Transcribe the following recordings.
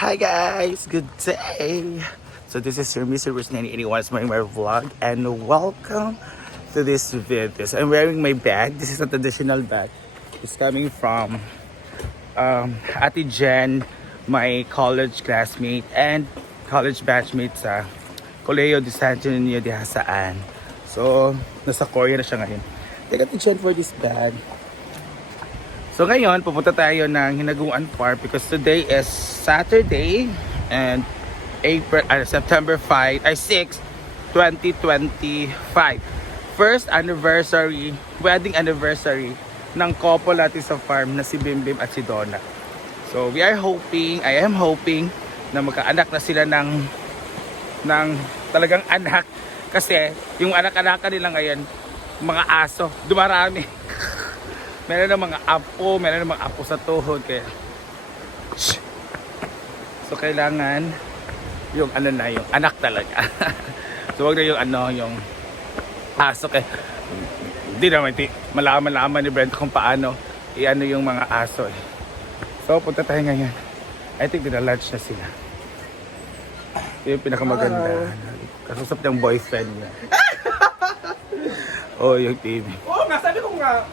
Hi guys, good day. So this is your Mr. Rich 981 it's my, my vlog and welcome to this video. So I'm wearing my bag. This is a traditional bag. It's coming from um, Ate Jen, my college classmate and college batchmate sa Colegio de San Niño de Hasaan. So, nasa Korea na siya ngayon. Thank Ate Jen for this bag. So ngayon, pupunta tayo ng Hinaguan Park because today is Saturday and April, uh, September 5, ay 6, 2025. First anniversary, wedding anniversary ng couple natin sa farm na si Bimbim at si Donna. So we are hoping, I am hoping na magkaanak na sila ng ng talagang anak kasi yung anak-anak nila ngayon mga aso, dumarami. Meron ng mga apo, meron ng mga apo sa tuhod kaya. So kailangan yung ano na yung anak talaga. So wag na yung ano yung aso kaya. Hindi naman ti malaman-laman ni Brent kung paano i-ano yung mga aso eh. so punta tayo ngayon. I think dinalunch na sila. Yung pinakamaganda. Kasusap niyang boyfriend niya. Oh yung TV Oo nga, sabi ko nga.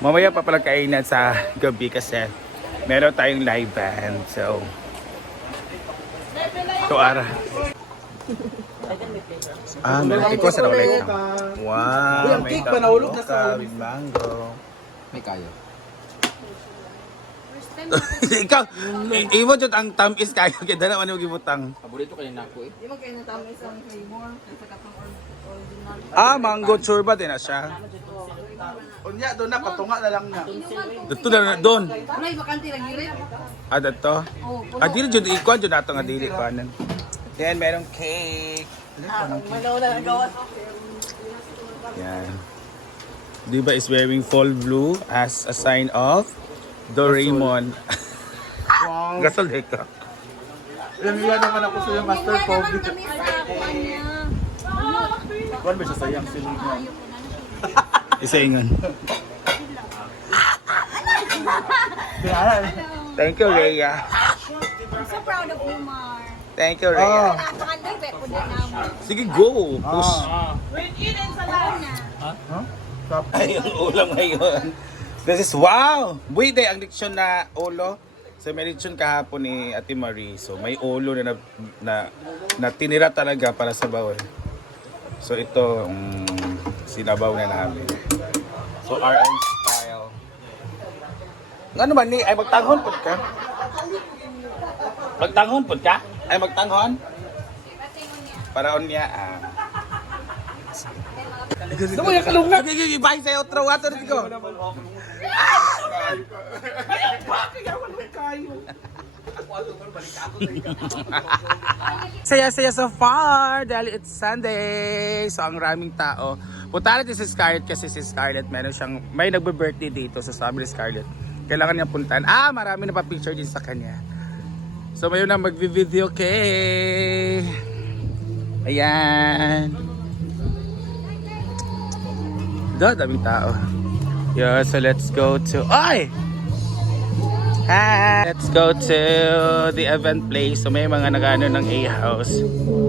Mamaya pa pala kainan sa gabi kasi meron tayong live band. So, ito ara. Ah, meron ko sa ulit. Wow, ang may cake ba nahulog na sa mango. May kayo. Ikaw, imo jud ang tamis kayo kaya dala man yung gibutang. Paborito kayo na ako eh. Di mo kayo natama isang flavor sa katong or- original. Ah, mango churba din na siya. Unya, doon na, patunga na lang na. Dito na na doon. Yung bakante lang girit? Ah, dito. Oh. Ah, dili jud ikuan jud nato nga dili kanan. Then merong cake. Malaw na nagawas. Yan. Diba is wearing full blue as a sign of Doraemon. Gasol ka. Namiya naman ako sa yung master sa kanya. Kuan ba siya sayang silog niya? Isaingan. Thank you, Rhea. I'm so proud of you, Mar. Thank you, Rhea. Panganday, pe, po din namin. Sige, go. Push. ah. na. Huh? Tap. Ay, ang ulam ngayon. This is, wow! Wait, eh, ang leksyon na ulo. So, may leksyon kahapon ni Ate Marie. So, may ulo na, na, na, na tinira talaga para sa bawal. So, ito, um, sinabaw na namin. So, RM style. Ano man ni? Ay, magtanghon po ka? Magtanghon po ka? Ay, magtanghon? Para on niya, ah. Gusto mo yung sige, bye sa'yo. Otro, water, ko. Saya-saya so far dahil it's Sunday. So ang raming tao. Punta natin si Scarlett kasi si Scarlett meron siyang may nagbe-birthday dito sa sabi ni Scarlett. Kailangan niya puntahan. Ah, marami na pa-picture din sa kanya. So mayroon na magvi-video kay Ayan. Do, daming tao. Yeah, so let's go to Ay! Hi! Let's go to the event place. So may mga nagano ng A-house.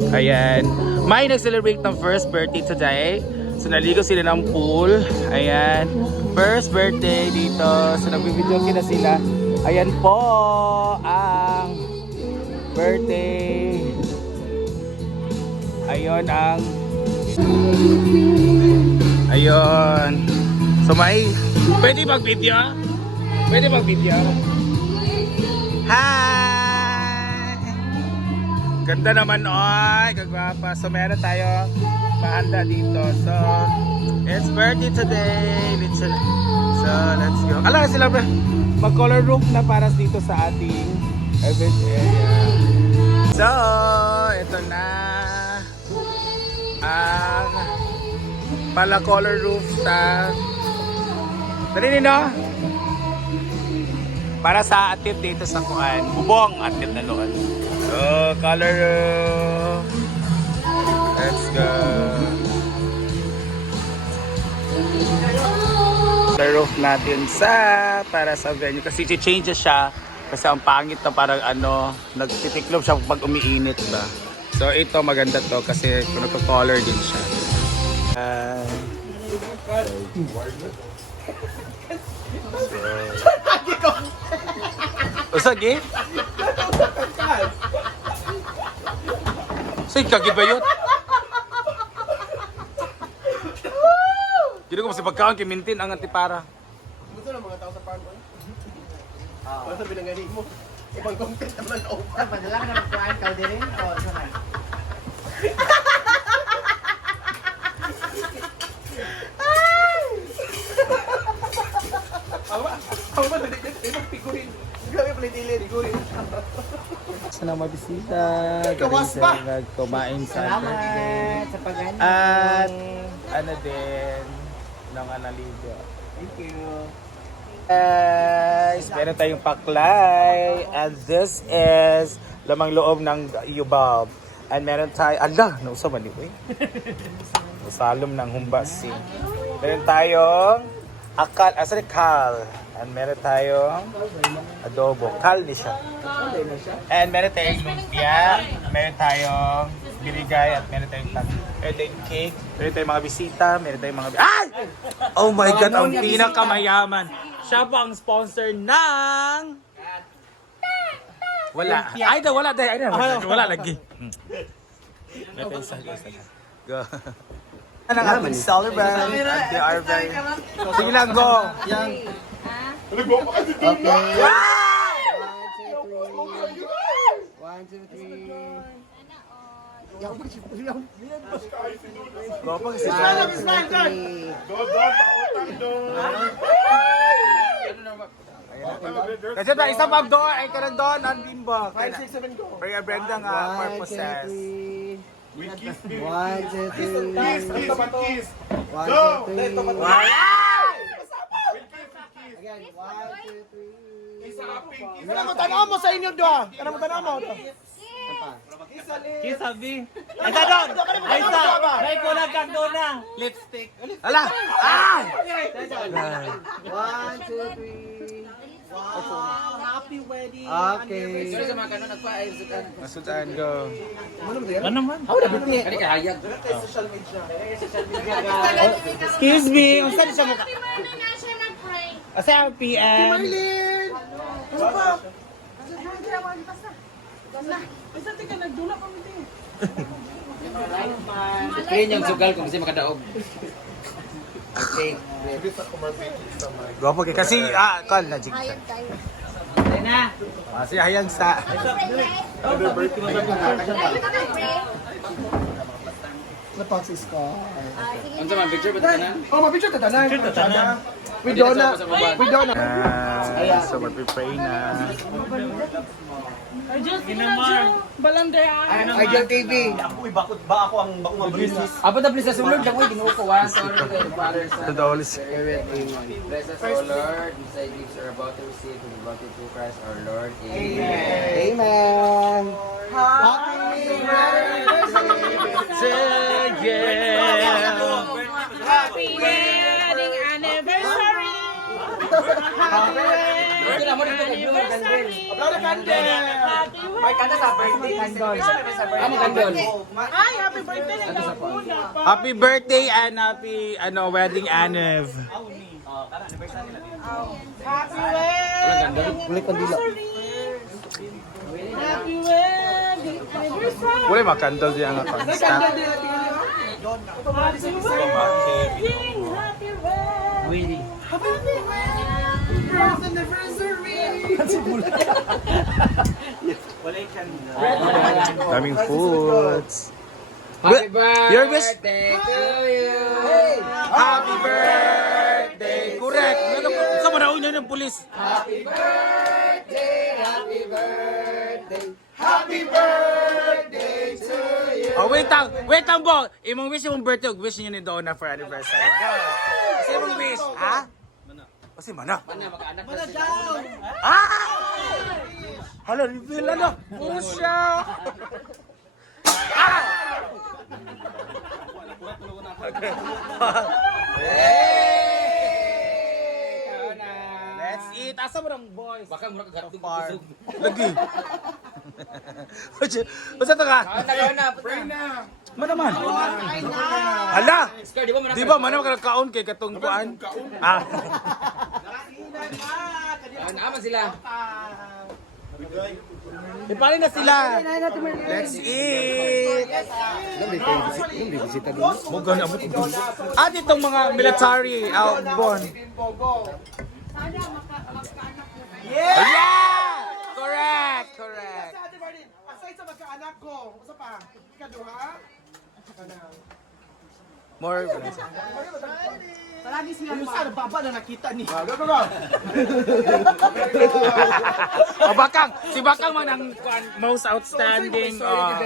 Ayan. May nag-celebrate ng first birthday today. So naligo sila ng pool. Ayan. First birthday dito. So nagbibideo kina sila. Ayan po ang birthday. Ayun ang Ayun. So may pwede mag-video? Pwede mag-video? Ganda naman oy, kagwapa. So meron tayo pahanda dito. So it's birthday today. Literally. So let's go. Ala sila ba? Mag-color roof na para dito sa ating event area. So, ito na ang pala color roof sa Dali no? Para sa atip dito sa kuan. Bubong atip na loon. So, color roof. Let's go. Color roof natin sa para sa venue kasi change siya Kasi ang pangit na parang ano, nagtitiklop siya pag umiinit ba. So ito maganda to kasi nagko-color din siya. Ah. so, Say, kagibayot. Gino ko mas pagkaon kimintin ang antipara. Gusto ng mga tao sa farm ko? Ah. Basta binangani mo. Ibang content naman ako. Padala ka na magkuhan ka din? O, saan? Awa, awa ba? Ibang figurin. Grabe pala yung tili, figurin. Sa na mabisita, Kawas ba? kumain sa Salamat sa pagano. At ano din, ng analigo. Thank you. Guys, meron tayong paklay. And this is lamang loob ng yubab. And meron tayo, ala, nausa ba ni Uy? Salom ng humbasi. Meron tayong akal, asa ni kal. And meron tayong adobo. Kal ni siya. And meron tayong lumpia. Meron tayong binigay at meron tayong tag. Meron tayong cake. Meron tayong mga bisita. Meron tayong mga... Ay! Oh my God! Ang pinakamayaman. Siya po ang sponsor ng... Wala. Ay, da, wala. Ay, da, wala lagi. Hmm. Meron tayong isa. Go. Anong ating celebrant they are very... Sige lang, go. Yang... One, two, three. Go pa kasi. Kasi ba, isang pag doon, ay ka doon, ang bimbo. 5, 6, 7, go. Your Brenda nga purposes. We kiss, kiss. Three. Kiss, kiss, kiss. One, Go! two, three. To. Again, one, two, three. Kaya mo tanaw mo sa inyo doon. Kaya mo tanaw mo. Kiss, sabi. Ay, sa doon! Ay, sa! May kulang kang doon na! Lipstick. Ala! Ay! One, two, three. Happy wedding. Okay. Pero sa mga kanon nagpa-ayos sa kanon. Masudan, go. Ano naman? Kani ka hayag. Social media. Excuse me, ang saan siya mukha? Happy birthday na siya nag-pray. Asa ang PM? Marlene! Ano ba? Screen yung sugal kung kasi makadaog. Okay. Go po kay kasi ah call na jig. Ayun tayo. Ah, siya hayang sa. Napaksis ka. Ah, Unsa man picture ba tanan? Oh, mapicture tatanan. Picture tatanan. We Donna. We Donna. Ah, so magpi-pray na. Ideal TV. Apo ta please sa sulod lang oy Ginoo ko one sorry to the Father Son. To the Holy Spirit. Bless us, O Lord, these thy gifts are about to receive and about to through Christ our Lord. Amen. Amen. Ito na mo dito kay Blue Candle. Applaud the candle. May kanta sa birthday candle. Amo candle. Happy birthday and happy ano wedding Anev. Wala candle. Balik ko dilo. Wala makandol diyan nga kon. Willy. Daming foods. Happy Your wish- birthday to you. Happy birthday. Correct. Po? Sa manaon niya ng pulis. Oh, wait lang. Wait lang po. Imong wish imong birthday. Wish niyo ni Donna for anniversary. Go. Kasi imong wish. Ha? Kasi mana. Mana mag-anak na siya. Ah! Hala, reveal ano? Pusha! Ah! Okay. Hey! Let's eat. Asa mo ng boys? Baka mura ka gatong. Lagi. Basta ito ka. Kaon na, kaon na. Pray na. Ano naman? Hala! Di ba Di ba, mana ka kaon kay katong kuan? Ah. Kaon na man sila. Ipalin na sila. Let's eat. Muga na abot ito. At itong mga military outbound. Yeah! Correct, correct. Magkaanak ko, usa pa, ikaduha, saka na. More. Palagi silang Yung sa baba na nakita ni. O Bakang, si Bakang man ang most outstanding. uh,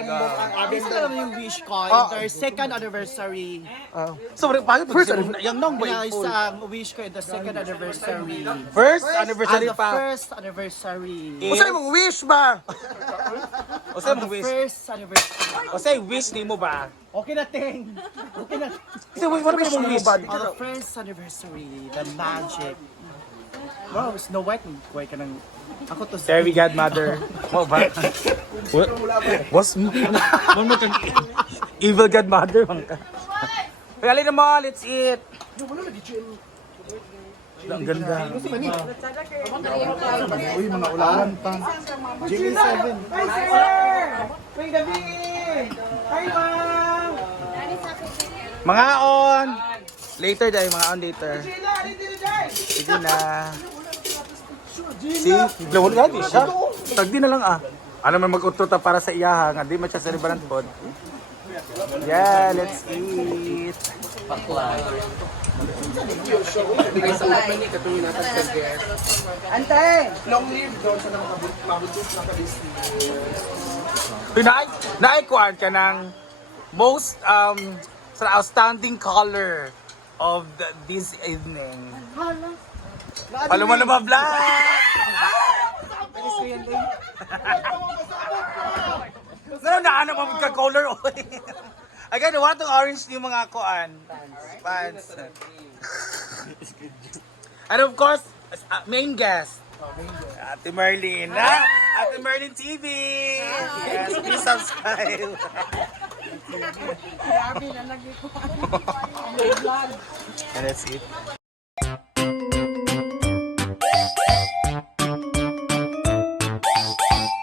Gusto naman yung wish ko, Oh. in their second anniversary. so, bakit first yung nong Kaya ba isang wish ko the second anniversary. First And anniversary the pa. first anniversary. Is, Usa mong wish ba? o sa And mong wish? first anniversary. O wish ni mo ba? Okay na, Ting. Okay na. Kasi wala ba yung wish? On the first anniversary, the magic. Wow, Snow White, kuhay ka ng... Ako to Fairy godmother. Mo ba? What? What's mo? Mo mo kang evil godmother man ka. Kali na mo, let's eat. Ang ganda. Uy, mga ulawan pa. Jimmy 7. Hi, sir! May gabi! Hi, ma'am! Mga on. Later dahil mga on later. Sige na. Si, lawal nga di siya. Tagdi na lang ah. Ano man mag-ututa para sa iyaha nga di man siya celebrant pod. Yeah, let's eat. Ay, sa mga mani, katong inatas sa guest. Long live doon sa mabuntos na kabisi. Pinay, naikuan ka ng most um sa outstanding color of the, this evening. Palo mo na ba vlog? Ano na ano pa ka color oy. Again, what ang orange ni mga kuan? Pants. And of course, uh, main guest. Ate Merlin. Ate Merlin TV. Yes, please subscribe. Grabe na lagi ko. And that's it.